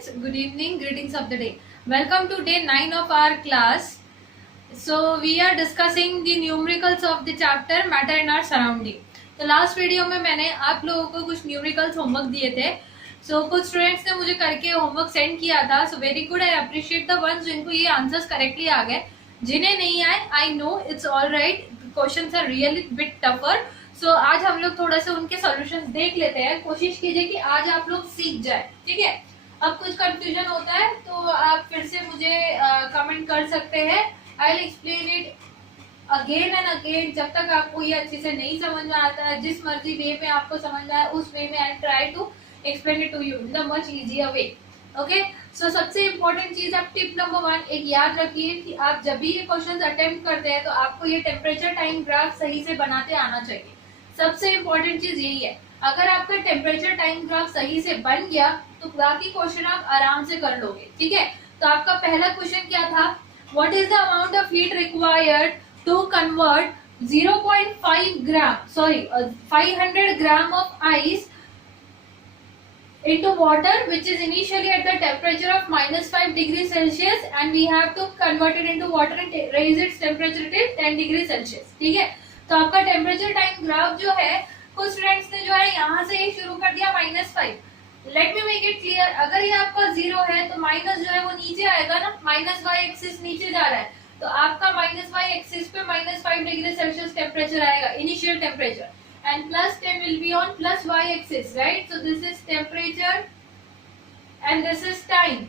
students, good evening, greetings of the day. Welcome to day 9 of our class. So we are discussing the numericals of the chapter matter in our surrounding. तो last video में मैंने आप लोगों को कुछ numericals homework दिए थे. सो कुछ स्टूडेंट्स ने मुझे करके होमवर्क सेंड किया था. So very good, I appreciate the ones जिनको ये आंसर्स करेक्टली आ गए. जिन्हें नहीं आए, I know it's all right, questions are really bit tougher. So आज हम लोग थोड़ा सा उनके सॉल्यूशंस देख लेते हैं. कोशिश कीजिए कि आज आप लोग सीख जाए, ठीक है. अब कुछ कंफ्यूजन होता है तो आप फिर से मुझे कमेंट कर सकते हैं. I will explain it again and again जब तक आपको ये अच्छे से नहीं समझ में आता है. जिस मर्जी वे में आपको समझ में आए उस वे में I try to explain it to you in the much easier way. Okay, so सबसे इम्पोर्टेंट चीज, आप टिप नंबर 1 एक याद रखिए कि आप जब भी ये क्वेश्चन अटेम्प्ट करते हैं तो आपको ये टेम्परेचर टाइम ग्राफ सही से बनाते आना चाहिए. सबसे इम्पोर्टेंट चीज यही है. अगर आपका टेम्परेचर टाइम ग्राफ सही से बन गया तो बाकी क्वेश्चन आप आराम से कर लोगे, ठीक है. तो आपका पहला क्वेश्चन क्या था? What is the amount of heat required to convert 500 gram of ice into water which is initially at the temperature of -5 degrees Celsius and we have to convert it into water and raise its temperature till 10 degrees Celsius. ठीक है. तो आपका temperature time graph जो है, कुछ students ने जो है यहाँ से ही शुरू कर दिया -5. Let me make it clear, अगर ये आपका 0 है तो माइनस जो है वो नीचे आएगा ना, माइनस वाई एक्सिस नीचे जा रहा है तो आपका माइनस वाई एक्सिस पे -5 डिग्री सेल्सियस टेम्परेचर आएगा, initial temperature. And plus 10 will be on plus y axis, right? So this is temperature and this is time.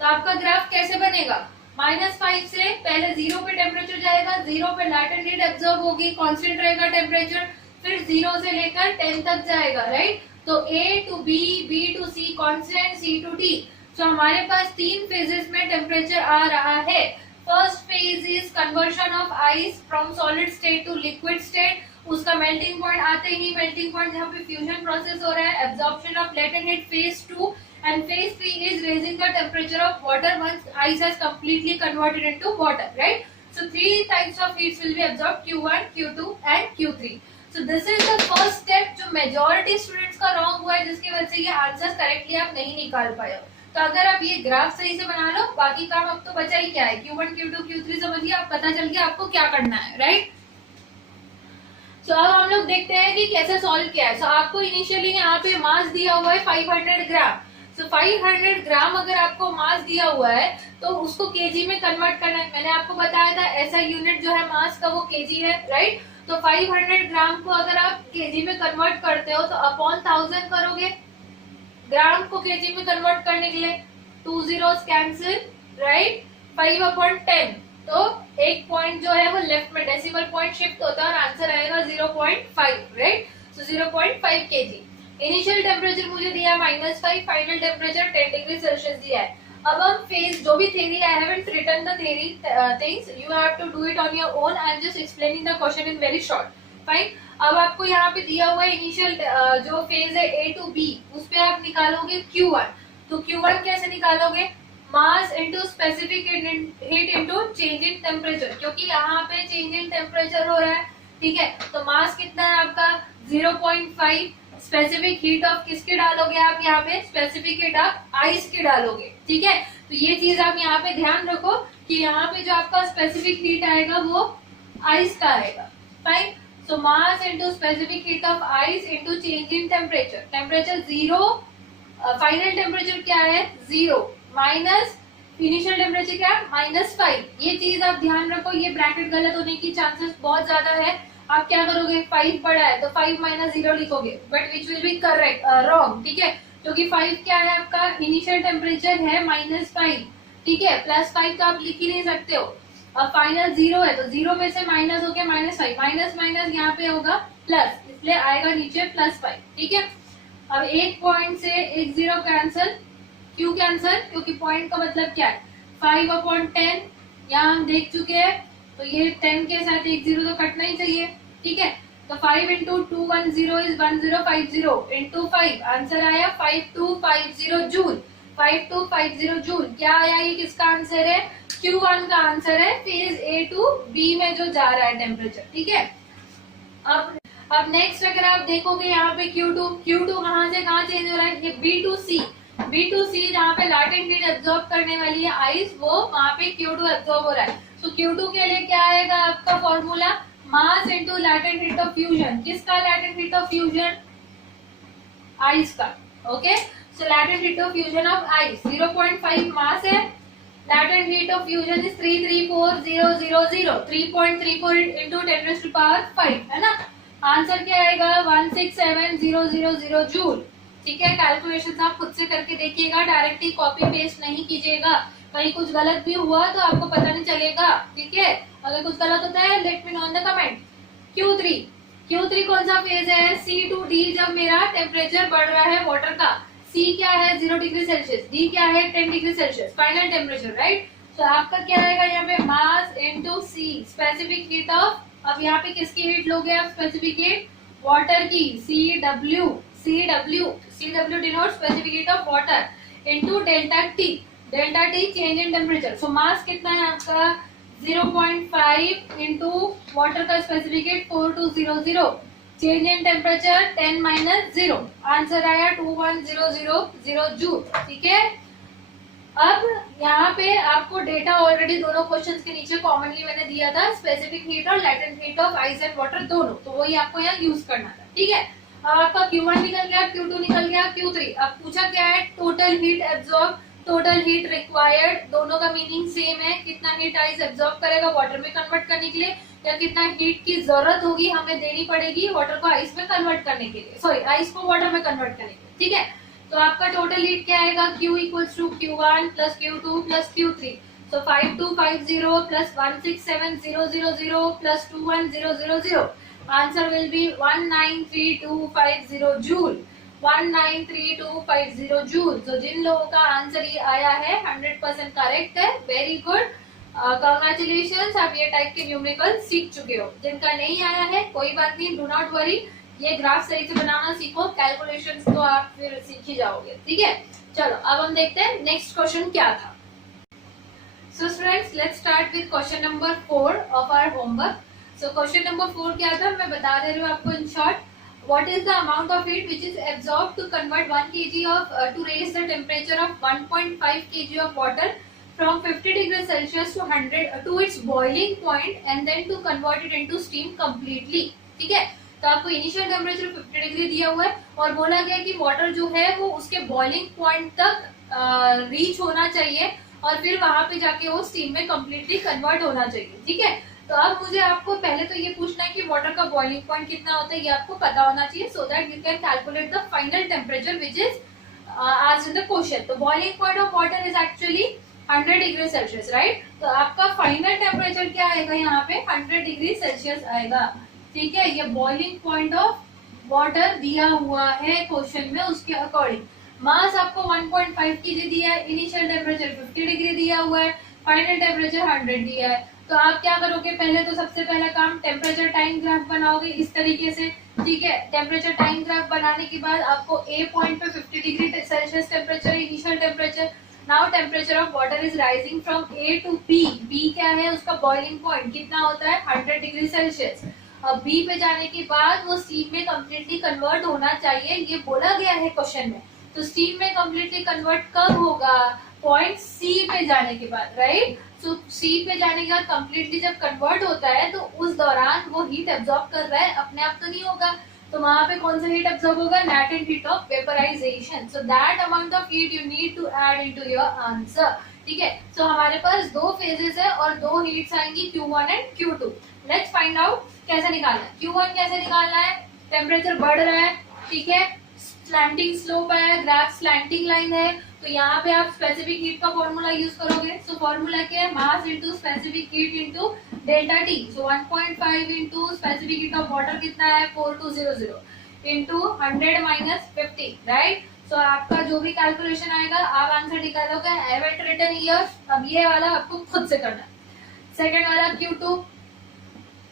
तो आपका ग्राफ कैसे बनेगा? -5 से पहले 0 पे टेम्परेचर जाएगा, 0 पे लैटेंट हीट एब्जॉर्ब होगी, कांस्टेंट रहेगा टेम्परेचर, फिर 0 से लेकर 10 तक जाएगा, राइट. तो A to B, B to C constant, C to T. तो हमारे पास 3 फेजेस में टेम्परेचर आ रहा है. First phase is conversion of ice from solid state to liquid state. उसका मेल्टिंग पॉइंट आते ही, मेल्टिंग पॉइंट जहाँ पे फ्यूजन प्रोसेस हो रहा है, absorption of latent heat phase 2 and phase 3 is raising the temperature of water once ice has completely converted into water, right. So 3 types of heats will be absorbed, Q1, Q2 and Q3. So this is the first step जो majority students का wrong हुआ है, जिसकी वजह से ये answer correctly आप नहीं निकाल पाए हो. तो अगर आप ये ग्राफ सही से बना लो, बाकी काम अब तो बचा ही क्या है. Q1, Q2, Q3 समझिए, आप पता चल गया आपको क्या करना है, राइट. सो अब हम लोग देखते हैं कि कैसे सॉल्व किया है. सो आपको इनिशियली यहाँ पे मास दिया हुआ है 500 ग्राम. सो 500 ग्राम अगर आपको मास दिया हुआ है तो उसको केजी में कन्वर्ट करना है. मैंने आपको बताया था ऐसा यूनिट जो है मास का वो केजी है, राइट. तो 500 ग्राम को अगर आप केजी में कन्वर्ट करते हो तो अपॉन 1000 करोगे. ग्राम को केजी में कन्वर्ट करने के लिए 2 zeros कैंसिल, राइट. 5/10 तो एक पॉइंट जो है वो लेफ्ट में डेसिमल पॉइंट शिफ्ट होता है और आंसर आएगा 0.5, राइट. सो 0.5 केजी. इनिशियल टेम्परेचर मुझे दिया -5, फाइनल टेम्परेचर 10 डिग्री सेल्सियस दिया है. अब हम फेज जो भी theory, I haven't written the theory things, you have to do it on your own. I am just explaining the question in very short, fine. अब आपको यहाँ पे दिया हुआ है इनिशियल जो फेज है A to B, उस पे आप निकालोगे Q1. तो Q1 कैसे निकालोगे? मास into specific heat into change in temperature, क्योंकि यहाँ पे चेंज इन टेम्परेचर हो रहा है, ठीक है. तो मास कितना है आपका? 0.5. स्पेसिफिक हीट ऑफ किसके डालोगे आप यहाँ पे? स्पेसिफिक हीट ऑफ आइस की डालोगे, ठीक है. तो ये चीज आप यहाँ पे ध्यान रखो कि यहाँ पे जो आपका स्पेसिफिक हीट आएगा वो आइस का आएगा, fine. So mass into specific heat of ice into change in temperature. Temperature 0, final temperature क्या है? 0 माइनस इनिशियल टेम्परेचर क्या है? -5. ये चीज आप ध्यान रखो, ये ब्रैकेट गलत होने की चांसेस बहुत ज्यादा है. आप क्या करोगे? 5 बड़ा है तो 5 - 0 लिखोगे, but which will be correct wrong, ठीक है. क्योंकि 5 क्या है आपका? इनिशियल टेम्परेचर है -5, ठीक है. +5 तो आप लिख ही नहीं सकते हो. अब फाइनल 0 है तो 0 में से माइनस हो गया -5, माइनस माइनस यहाँ पे होगा प्लस, इसलिए आएगा नीचे +5, ठीक है. अब एक पॉइंट से एक 0 कैंसिल. क्यों कैंसिल? क्योंकि पॉइंट का मतलब क्या है? 5/10 यहाँ हम देख चुके हैं, तो ये 10 के साथ एक 0 तो कटना ही चाहिए, ठीक है. तो 5 into 210 is 1050 into 5, आंसर आया 5250 जूल. 5250 जूल क्या आया? ये किसका आंसर है? Q1 का आंसर है, फेज A to B में जो जा रहा है टेम्परेचर, ठीक है. अब नेक्स्ट अगर आप देखोगे यहाँ पे Q2 कहाँ से कहाँ चेंज हो रहा है? ये B to C, B to C जहाँ पे लैटेंट हीट एब्जॉर्ब करने वाली है आइस, वो वहाँ पे Q2 एब्जॉर्ब हो रहा है। सो Q2 के लिए क्या आएगा आपका formula, mass into latent heat of fusion. किसका latent heat of fusion? Ice का। Okay, so latent heat of fusion of ice 0.5 mass है, latent heat of fusion is 334000, 3.34 into 10⁵ है ना। आंसर क्या आएगा 167000 जूल। ठीक है, कैलकुलेशन आप खुद से करके देखिएगा, डायरेक्टली कॉपी पेस्ट नहीं कीजिएगा, कहीं कुछ गलत भी हुआ तो आपको पता नहीं चलेगा। ठीक है, अगर कुछ गलत होता है let me know in the comment. Q3 कौन सा फेज है? C to D, जब मेरा टेम्परेचर बढ़ रहा है वाटर का। C क्या है 0 डिग्री सेल्सियस, D क्या है 10 degree Celsius, final temperature, right. तो आपका क्या आएगा यहाँ पे mass into C, specific heat of, अब यहाँ पे किसकी हीट लोगे आप स्पेसिफिक हीट? वाटर की, CW denote specific heat of water, into delta T change in temperature. So mass कितना है आपका 0.5 इंटू वाटर का specific heat 4200, change in temperature 10 - 0, answer आया 21000 जूल। ठीक है, अब यहाँ पे आपको डेटा ऑलरेडी दोनों क्वेश्चंस के नीचे कॉमनली मैंने दिया था, स्पेसिफिक हीट और latent heat of ice and water दोनों, तो वही आपको यहाँ यूज करना था। ठीक है, अब आपका Q1 निकल गया, Q2 निकल गया, Q3। अब पूछा क्या है? Total heat absorb, total heat required, दोनों का मीनिंग सेम है। कितना हीट आइस एब्जॉर्ब करेगा वाटर में कन्वर्ट करने के लिए, या कितना हीट की जरूरत होगी हमें देनी पड़ेगी वाटर को आइस में कन्वर्ट करने के लिए, सॉरी आइस को वाटर में कन्वर्ट करने के लिए। ठीक है, तो आपका टोटल हीट क्या आएगा? Q equals to Q1 plus Q2 plus Q3। So 5250 plus 167000 plus 21000, answer will be 193250 joule, 193250 joule. तो जिन लोगों का आंसर ये आया है 100% करेक्ट है, वेरी गुड, कांग्रेचुलेशंस, आप ये टाइप के न्यूमेरिकल सीख चुके हो। जिनका नहीं आया है कोई बात नहीं, डू नॉट वरी, ये ग्राफ सही से बनाना सीखो, कैलकुलेशंस तो आप फिर सीख ही जाओगे। ठीक है, चलो अब हम देखते हैं नेक्स्ट क्वेश्चन क्या था। So students, let's start with question number 4 of our homework. So question number 4 क्या था, मैं बता दे रही हूँ आपको in short. What is the amount of heat which is absorbed to convert 1 kg of to raise the temperature of 1.5 kg of water from 50 degrees Celsius to 100 to its boiling point and then to convert it into steam completely? ठीक है, तो आपको initial temperature 50 degree दिया हुआ है और बोला गया कि वाटर जो है वो उसके बॉइलिंग पॉइंट तक रीच होना चाहिए और फिर वहां पे जाके वो स्टीम में कम्प्लीटली कन्वर्ट होना चाहिए। ठीक है, तो अब मुझे आपको पहले तो ये पूछना है कि वाटर का बॉइलिंग पॉइंट कितना होता है, ये आपको पता होना चाहिए, so that you can calculate the final temperature which is asked in the question. तो boiling point of water is actually 100 degree Celsius, right. तो आपका फाइनल टेम्परेचर क्या आएगा यहाँ पे 100 डिग्री सेल्सियस आएगा। ठीक है, ये बॉइलिंग पॉइंट ऑफ वाटर दिया हुआ है क्वेश्चन में, उसके अकॉर्डिंग मास आपको 1.5 kg दिया है, इनिशियल टेम्परेचर 50 डिग्री दिया हुआ है, फाइनल टेम्परेचर 100 दिया है। तो आप क्या करोगे, पहले तो सबसे पहला काम टेम्परेचर टाइम ग्राफ बनाओगे इस तरीके से। ठीक है, टेम्परेचर टाइम ग्राफ बनाने के बाद आपको ए पॉइंट पे 50 degree Celsius temperature initial temperature, now temperature of water is rising from A to B. B क्या है, उसका बॉइलिंग पॉइंट कितना होता है 100 डिग्री सेल्सियस। अब बी पे जाने के बाद वो स्टीम में कम्प्लीटली कन्वर्ट होना चाहिए, ये बोला गया है क्वेश्चन में। तो स्टीम में कम्प्लीटली कन्वर्ट कब होगा, पॉइंट सी पे जाने के बाद, राइट। सो सी पे जाने के बाद कम्प्लीटली जब कन्वर्ट होता है तो उस दौरान वो हीट एब्जॉर्ब कर रहा है, अपने आप तो नहीं होगा, तो वहां पे कौन सा हीट एब्जॉर्ब होगा, latent heat of vaporisation. So that amount of heat you need to add into your answer. ठीक है, सो हमारे पास दो फेजेस है और दो हीट्स आएंगी Q1 and Q2। Let's find out कैसे निकालना है। Q1 कैसे निकालना है, टेम्परेचर बढ़ रहा है, ठीक है, स्लैंटिंग स्लोप है, ग्राफ स्लैंटिंग लाइन है, तो यहाँ पे आप स्पेसिफिक हीट का फॉर्मूला यूज करोगे। सो फॉर्मूला क्या है, मास into specific heat into delta T. So 1.5 into specific heat of water कितना है 4200 इनटू 100 माइनस 50, राइट। सो आपका जो भी कैलकुलेशन आएगा आप आंसर निकालोगे। आई हैव रिटन हियर, अब ये वाला आपको खुद से करना है। सेकंड वाला Q2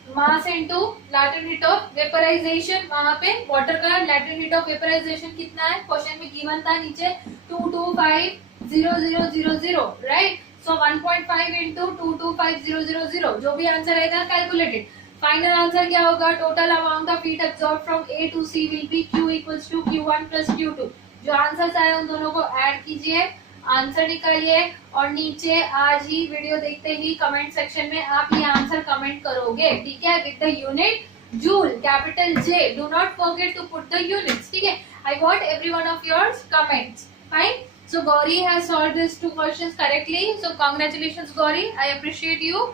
mass into latent heat of vaporisation, वहां पे वाटर का लैटेंट हीट ऑफ वेपराइजेशन कितना है, क्वेश्चन में गिवन था नीचे 2250000, राइट। सो 1.5 इंटू 2250000, जो भी आंसर आएगा कैलकुलेटेड। फाइनल आंसर क्या होगा, total amount of heat absorb from A to C will be Q equals to Q1 plus Q2। जो आंसर्स आए उन दोनों को ऐड कीजिए, आंसर निकालिए और नीचे आज ही वीडियो देखते ही कमेंट सेक्शन में आप ये आंसर कमेंट करोगे, ठीक है, with the unit joule, capital J, do not forget to put the units, ठीक है। I want every one of yours comments, fine. So Gauri has solved these 2 questions correctly. So congratulations Gauri, I appreciate you.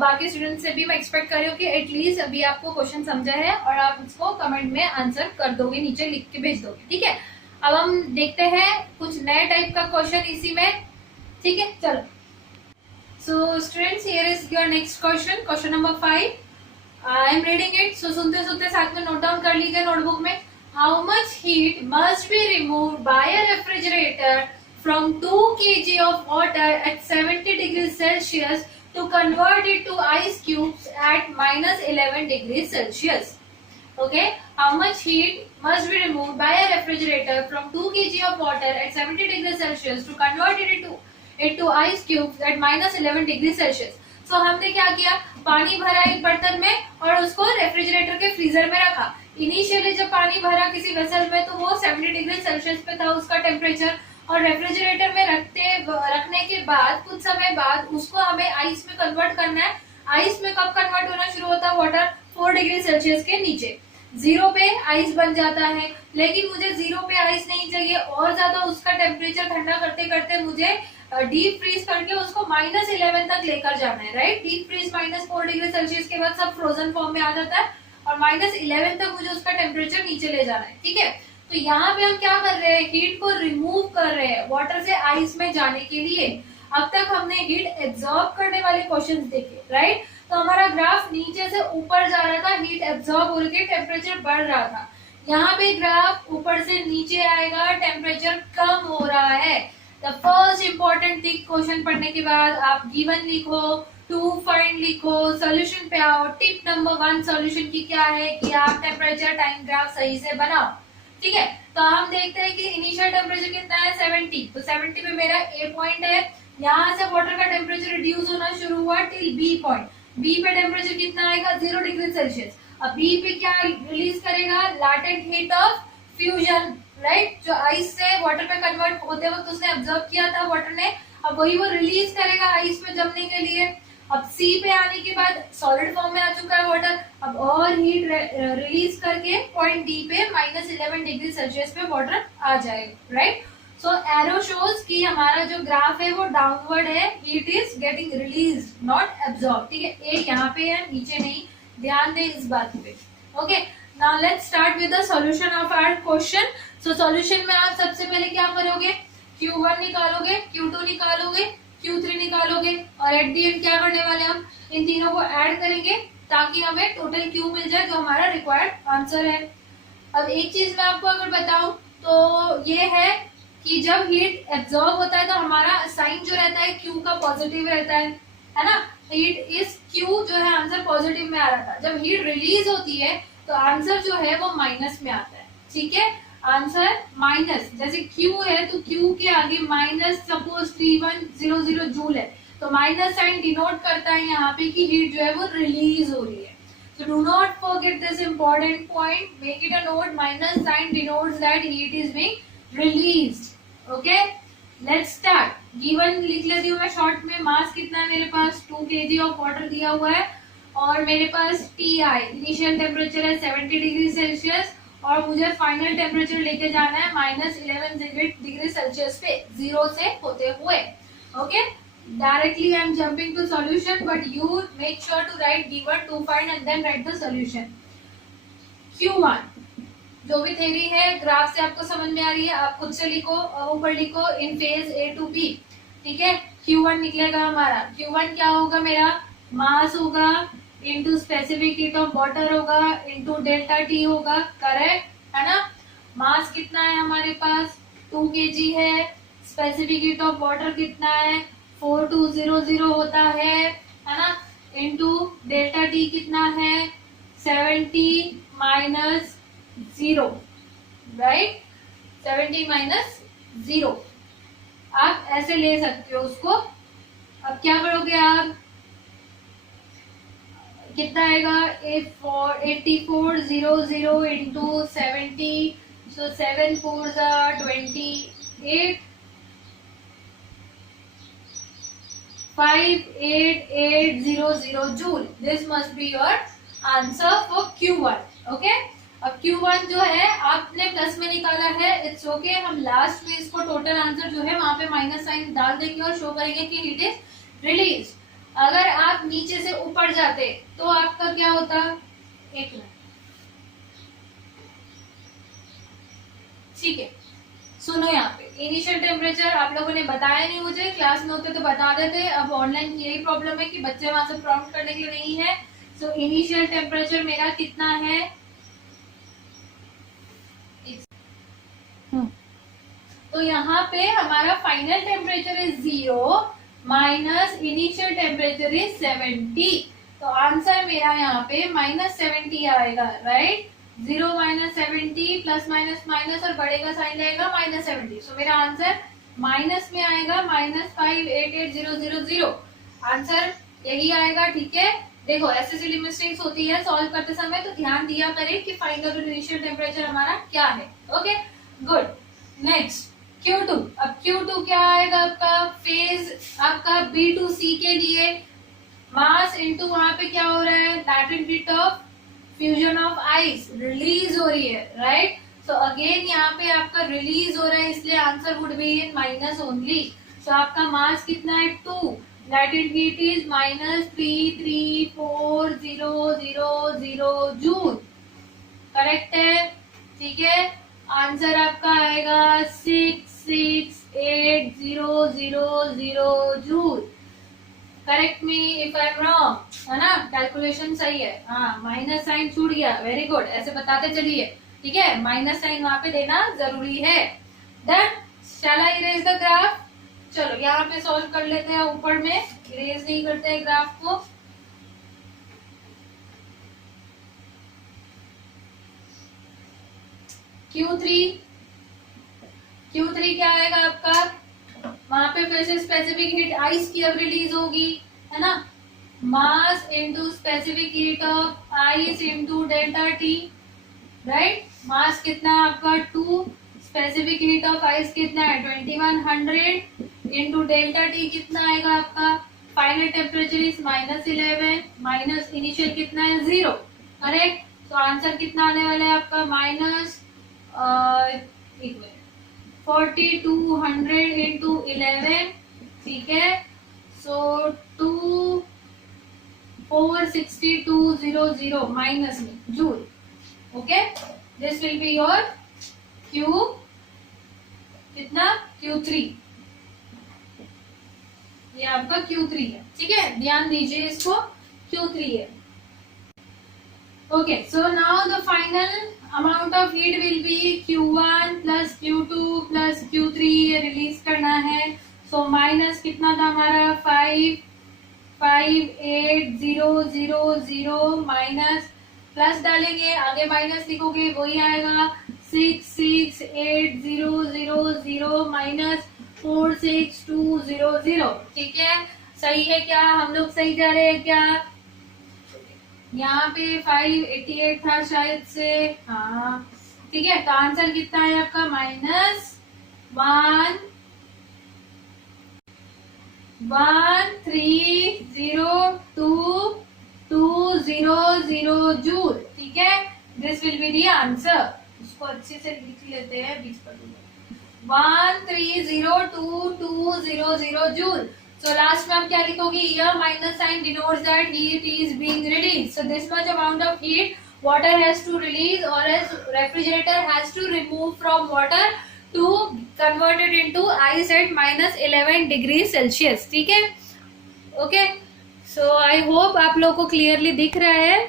बाकी student से भी मैं expect कर रही हूँ कि एटलीस्ट अभी आपको क्वेश्चन समझा है और आप उसको कमेंट में आंसर कर दोगे, नीचे लिख के भेज दोगे, ठीक है। अब हम देखते हैं कुछ नए टाइप का क्वेश्चन इसी में, ठीक है, चलो। So students, here is your next question, question number 5। I am reading it, so सुनते सुनते साथ में नोट डाउन कर लीजिए नोटबुक में। How much heat must be removed by a refrigerator from 2 kg of water at 70 degrees Celsius to convert it to ice cubes at -11 degrees Celsius? Okay, how much heat must be removed by a refrigerator from 2 kg of water at 70 degrees Celsius to convert it into ice cubes at -11 degrees Celsius? So हमने क्या किया, पानी भरा एक बर्तन में और उसको रेफ्रिजरेटर के फ्रीजर में रखा। इनिशियली जब पानी भरा किसी वेसल में तो वो 70 डिग्री सेल्सियस पे था उसका टेम्परेचर, और रेफ्रिजरेटर में रखने के बाद कुछ समय बाद उसको हमें आइस में कन्वर्ट करना है। आइस में कब कन्वर्ट होना शुरू होता है वाटर? 4 डिग्री सेल्सियस के नीचे। 0 पे आइस बन जाता है, लेकिन मुझे 0 पे आइस नहीं चाहिए, और ज्यादा उसका टेम्परेचर ठंडा करते करते मुझे डीप फ्रीज करके उसको -11 तक लेकर जाना है, right. Deep freeze -4 degree Celsius के बाद सब फ्रोजन फॉर्म में आ जाता है और -11 तक मुझे उसका टेम्परेचर नीचे ले जाना है, ठीक है। तो यहाँ पे हम क्या कर रहे हैं, हीट को रिमूव कर रहे हैं वाटर से आइस में जाने के लिए। अब तक हमने हीट एब्जॉर्ब करने वाले क्वेश्चंस देखे, राइट। तो हमारा ग्राफ नीचे से ऊपर जा रहा था, हीट एब्जॉर्ब होकर टेम्परेचर बढ़ रहा था। यहाँ पे ग्राफ ऊपर से नीचे आएगा, टेम्परेचर कम हो रहा है। The first important thing, question पढ़ने के बाद आप गिवन लिखो, टू फाइंड लिखो, सोल्यूशन पे आओ। टिप नंबर 1 सोल्यूशन की क्या है कि आप टेम्परेचर टाइम ग्राफ सही से बनाओ, ठीक है। तो हम देखते हैं कि इनिशियल टेम्परेचर कितना है 70, तो 70 पे मेरा ए पॉइंट है। यहाँ से वाटर का टेम्परेचर रिड्यूस होना शुरू हुआ टिल बी पॉइंट। बी पे टेम्परेचर कितना आएगा 0 डिग्री सेल्सियस। अब बी पे क्या रिलीज करेगा, latent heat of fusion, right, जो आइस से वाटर पे कन्वर्ट होते वक्त उसने ऑब्जर्व किया था वाटर ने, अब वही वो रिलीज करेगा आइस में जमने के लिए। अब सी पे आने के बाद सॉलिड फॉर्म में आ चुका है वाटर, अब और हीट रिलीज करके पॉइंट डी पे -11 डिग्री सेल्सियस पे वाटर आ जाएगा, राइट। सो एरो शोज कि हमारा जो ग्राफ है वो डाउनवर्ड है, heat is getting release not absorb, ठीक है। ए यहाँ पे है, नीचे नहीं, ध्यान दे इस बात पे, okay. Now let's start with the solution of our question. So solution में आप सबसे पहले क्या करोगे, Q1 निकालोगे, Q2 निकालोगे, Q3 निकालोगे, और एट दी एंड क्या करने वाले हम इन तीनों को ऐड करेंगे ताकि हमें टोटल Q मिल जाए जो हमारा रिक्वायर्ड आंसर है। अब एक चीज मैं आपको अगर बताऊं तो ये है कि जब हीट एब्जॉर्ब होता है तो हमारा साइन जो रहता है Q का पॉजिटिव रहता है ना। हीट इज Q जो है आंसर पॉजिटिव में आ रहा था। जब हीट रिलीज होती है तो आंसर जो है वो माइनस में आता है, ठीक है। आंसर माइनस, जैसे Q है तो Q के आगे माइनस सपोज 3100 जूल है, तो माइनस साइन डिनोट करता है यहाँ पे कि हीट जो है वो रिलीज हो रही है। So do not forget this important point. Make it a note. Minus sign denotes that heat is being released. Okay? Let's start. Given लिख लेती हूँ मैं शॉर्ट में। मास कितना है मेरे पास 2 kg ऑफ वाटर दिया हुआ है और मेरे पास TI इनिशियल टेम्परेचर है 70 डिग्री सेल्सियस और मुझे फाइनल टेम्परेचर लेके जाना है -11 डिग्री सेल्सियस पे 0 से होते हुए। Okay, directly I am jumping to solution, but you make sure to write given to find and then write the solution. Q1 जो भी थ्योरी है ग्राफ से आपको समझ में आ रही है, आप खुद से लिखो और ऊपर लिखो इन फेज A to B, ठीक है। Q1 निकलेगा हमारा, Q1 क्या होगा मेरा, मास होगा into specific heat of water होगा इंटू डेल्टा टी होगा, करेक्ट है ना। मास कितना है हमारे पास 2 kg है, स्पेसिफिक हीट ऑफ वाटर कितना है 4200 होता है ना, इंटू डेल्टा टी कितना है 70 माइनस 0, राइट, 70 माइनस 0 आप ऐसे ले सकते हो उसको। अब क्या करोगे आप, कितना आएगा 8400 into 70 So 7 4s are 28. 58800 joule. This must be your answer for Q1. Okay? अब Q1 जो है आपने प्लस में निकाला है, इट्स ओके। हम लास्ट में इसको टोटल आंसर जो है वहां पे माइनस साइन डाल देंगे और शो करेंगे कि इट इज रिलीज। अगर आप नीचे से ऊपर जाते तो आपका क्या होता, एक मिनट, ठीक है। सुनो, यहाँ पे इनिशियल टेम्परेचर आप लोगों ने बताया नहीं मुझे, क्लास में होते तो बता देते। अब ऑनलाइन यही प्रॉब्लम है कि बच्चे वहां से प्रॉम्प्ट करने के लिए नहीं है। सो इनिशियल टेम्परेचर मेरा कितना है, तो यहाँ पे हमारा final temperature is 0 minus initial temperature is 70। तो आंसर मेरा यहाँ पे -70 आएगा, right. 0 minus 70 plus minus minus और बड़े का साइन रहेगा -70। सो मेरा आंसर माइनस में आएगा -588000। आंसर यही आएगा, ठीक है। देखो ऐसे सिली मिस्टेक्स होती है सॉल्व करते समय, तो ध्यान दिया करें कि फाइनल और इनिशियल टेम्परेचर हमारा क्या है। Okay, good. Next Q2। अब Q2 क्या आएगा आपका, फेज आपका B2C के लिए मास इनटू वहां पे क्या हो रहा है, latent heat of fusion of ice release हो रही है, राइट। सो अगेन यहाँ पे आपका रिलीज हो रहा है, इसलिए answer would be in minus only. So आपका मास कितना है, 2। Latent heat is -3340000 joule. Correct है, ठीक है। आंसर आपका आएगा 6680000 joule. Correct me if I am wrong, है ना। कैलकुलेशन सही है, हाँ। माइनस साइन छूट गया, वेरी गुड। ऐसे बताते चलिए, ठीक है। माइनस साइन वहां पे देना जरूरी है। Done. Shall I erase the graph. चलो यहाँ पे सॉल्व कर लेते हैं, ऊपर में इरेज नहीं करते हैं ग्राफ को। Q3 क्या आएगा आपका, वहां पे फिर से स्पेसिफिक हीट आइस की अब रिलीज होगी, है ना। Mass into specific heat of ice into delta T, right. Mass कितना है आपका 2, स्पेसिफिक हीट ऑफ आइस कितना है 2100 इनटू डेल्टा टी कितना आएगा आपका, final temperature is -11 minus initial कितना है 0, करेक्ट। तो आंसर कितना आने वाला है आपका -4200 इंटू 11, ठीक है। सो 246200 माइनस में joule. Okay, this will be your कितना Q3। ये आपका Q3 है, ठीक है। ध्यान दीजिए इसको, Q3 है। Okay, so now the final amount of heat will be Q1 plus Q2 plus Q3 ये रिलीज करना है। So माइनस कितना था हमारा 55800 माइनस, प्लस डालेंगे, आगे माइनस लिखोगे वही आएगा 66800 माइनस 46200, ठीक है। सही है क्या, हम लोग सही जा रहे हैं क्या। यहाँ पे 588 था शायद से, हाँ ठीक है। तो आंसर कितना है आपका -1302200 जूल, ठीक है। This will be the answer. उसको अच्छे से लिख लेते हैं, बीच पर 1302200 जूल। So last में आप क्या लिखोगे, here minus sign denotes that heat is being released. So this much amount of heat water has to release, or else refrigerator has to remove from water to convert it into ice at -11 degrees Celsius, ठीक है। Okay, so I hope आप लोगों को clearly दिख रहा है।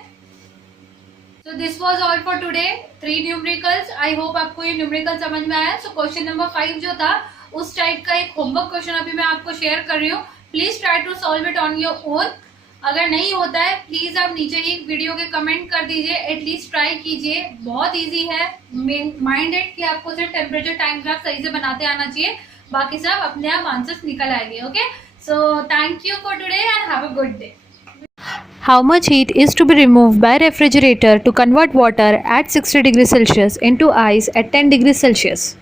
So this was all for today, 3 numericals. I hope आपको ये न्यूमेरिकल समझ में आया। सो क्वेश्चन नंबर 5 जो था उस टाइप का एक होमवर्क क्वेश्चन अभी मैं आपको शेयर कर रही हूँ। Please try to solve it on your own. अगर नहीं होता है प्लीज आप नीचे ही वीडियो के कमेंट कर दीजिए, एटलीस्ट ट्राई कीजिए। बहुत इजी है, माइंडेड कि आपको सिर्फ टेम्परेचर टाइम ग्राफ सही से बनाते आना चाहिए, बाकी सब अपने आप आंसर्स निकल आएंगे। Okay, so thank you for today and have a good day. How much heat is to be removed by refrigerator to convert water at 60 degrees Celsius into ice at 10 degrees Celsius?